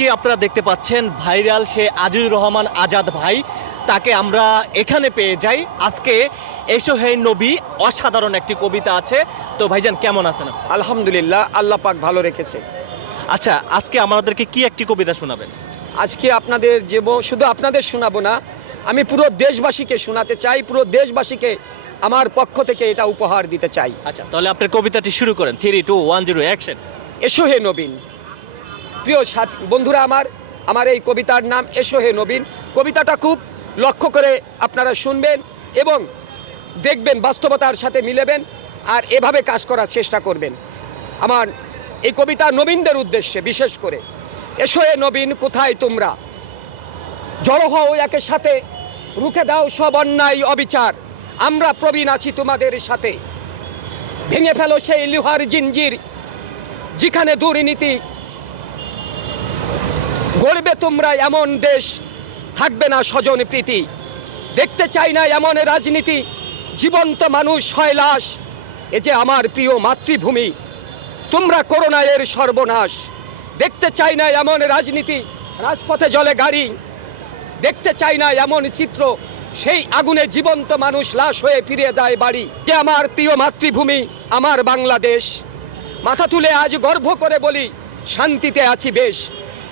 যে আপনারা দেখতে পাচ্ছেন ভাইরাল সে আজিজুর রহমান আজাদ ভাই তাকে আমরা এখানে পেয়ে যাই। আজকে এসো হে নবী অসাধারণ একটি কবিতা আছে। তো ভাইজান কেমন আছেন আলহামদুলিল্লাহ আল্লাহ পাক ভালো রেখেছে। আচ্ছা আজকে আমাদেরকে কি একটি কবিতা শোনাবেন? আজকে আপনাদের যে শুধু আপনাদের শোনাবো না আমি পুরো দেশবাসীকে শোনাতে চাই পুরো দেশবাসীকে আমার পক্ষ থেকে এটা উপহার দিতে চাই। আচ্ছা তাহলে আপনার কবিতাটি শুরু করেন। Three two one zero action এসো হে নবীন। প্রিয় সাথী, বন্ধুরা আমার আমার এই কবিতার নাম এসো হে নবীন। কবিতাটা খুব লক্ষ্য করে আপনারা শুনবেন এবং দেখবেন, বাস্তবতার সাথে মিলেবেন আর এভাবে কাজ করার চেষ্টা করবেন। আমার এই কবিতা নবীনদের উদ্দেশ্যে বিশেষ করে, এসো হে নবীন, কোথায় তোমরা? জড়ো হও একের সাথে, রুখে দাও সব অন্যায় অবিচার। আমরা প্রবীণ আছি তোমাদের সাথে। ভেঙে ফেলো সেই লোহার জিঞ্জির, যেখানে দুর্নীতি গড়বে তোমরা এমন দেশ, থাকবে না স্বজন প্রীতি। দেখতে চাই না এমন রাজনীতি, জীবন্ত মানুষ হয় লাশ, এ যে আমার প্রিয় মাতৃভূমি। তোমরা করোনা এর সর্বনাশ। দেখতে চাই না এমন রাজনীতি, রাজপথে জলে গাড়ি। দেখতে চাই না এমন চিত্র, সেই আগুনে জীবন্ত মানুষ লাশ হয়ে ফিরে যায় বাড়ি। যে আমার প্রিয় মাতৃভূমি, আমার বাংলাদেশ। মাথা তুলে আজ গর্ব করে বলি, শান্তিতে আছি বেশ।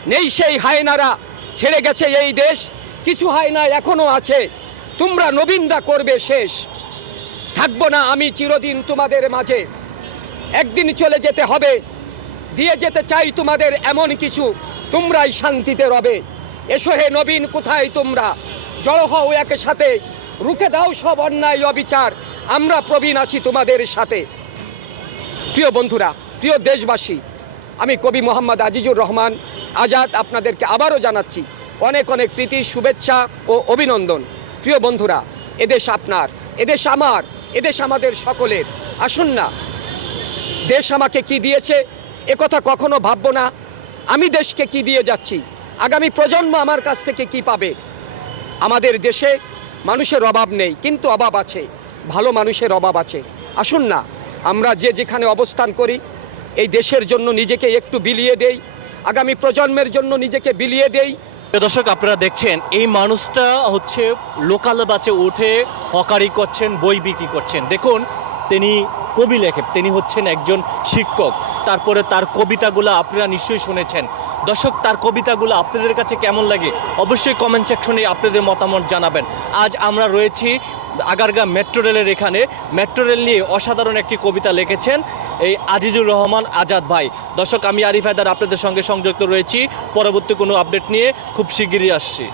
নেই সেই হায়নারা, ছেড়ে গেছে এই দেশ, কিছু হায়না এখনও আছে। তোমরা নবীনরা করবে শেষ। থাকব না আমি চিরদিন তোমাদের মাঝে। একদিন চলে যেতে হবে, দিয়ে যেতে চাই তোমাদের এমন কিছু, তোমরাই শান্তিতে রবে। এসো হে নবীন, কোথায় তোমরা? জড়ো হও একের সাথে রুখে দাও সব অন্যায় অবিচার, আমরা প্রবীণ আছি তোমাদের সাথে। প্রিয় বন্ধুরা, প্রিয় দেশবাসী, আমি কবি মোহাম্মদ আজিজুর রহমান আজাদ আপনাদেরকে আবারও জানাচ্ছি অনেক অনেক প্রীতি, শুভেচ্ছা ও অভিনন্দন। প্রিয় বন্ধুরা, এদেশ আপনার, এদেশ আমার, এদেশ আমাদের সকলের। আসুন না, দেশ আমাকে কি দিয়েছে এ কথা কখনো ভাববো না। আমি দেশকে কি দিয়ে যাচ্ছি? আগামী প্রজন্ম আমার কাছ থেকে কি পাবে? আমাদের দেশে মানুষের অভাব নেই, কিন্তু অভাব আছে। ভালো মানুষের অভাব আছে। আসুন না, আমরা যে যেখানে অবস্থান করি, এই দেশের জন্য নিজেকে একটু বিলিয়ে দেই। আগামী প্রজন্মের জন্য নিজেকে বিলিয়ে দেই। দর্শক, আপনারা দেখছেন, এই মানুষটা হচ্ছে লোকাল বাসে উঠে হকারি করছেন, বই বিক্রি করছেন। দেখুন, তিনি কবি লেখে তিনি হচ্ছেন একজন শিক্ষক। তারপরে তার কবিতাগুলো আপনারা নিশ্চয়ই শুনেছেন। দর্শক, তার কবিতাগুলো আপনাদের কাছে কেমন লাগে অবশ্যই কমেন্ট সেকশনে আপনাদের মতামত জানাবেন। আজ আমরা রয়েছি আগারগা মেট্রো রেলের এখানে। মেট্রো রেল নিয়ে অসাধারণ একটি কবিতা লিখেছেন এই আজিজুর রহমান আজাদ ভাই। দর্শক, আমি আরিফ হায়দার আপনাদের সঙ্গে সংযুক্ত রয়েছি। পরবর্তী কোনো আপডেট নিয়ে খুব শিগগিরই আসছি।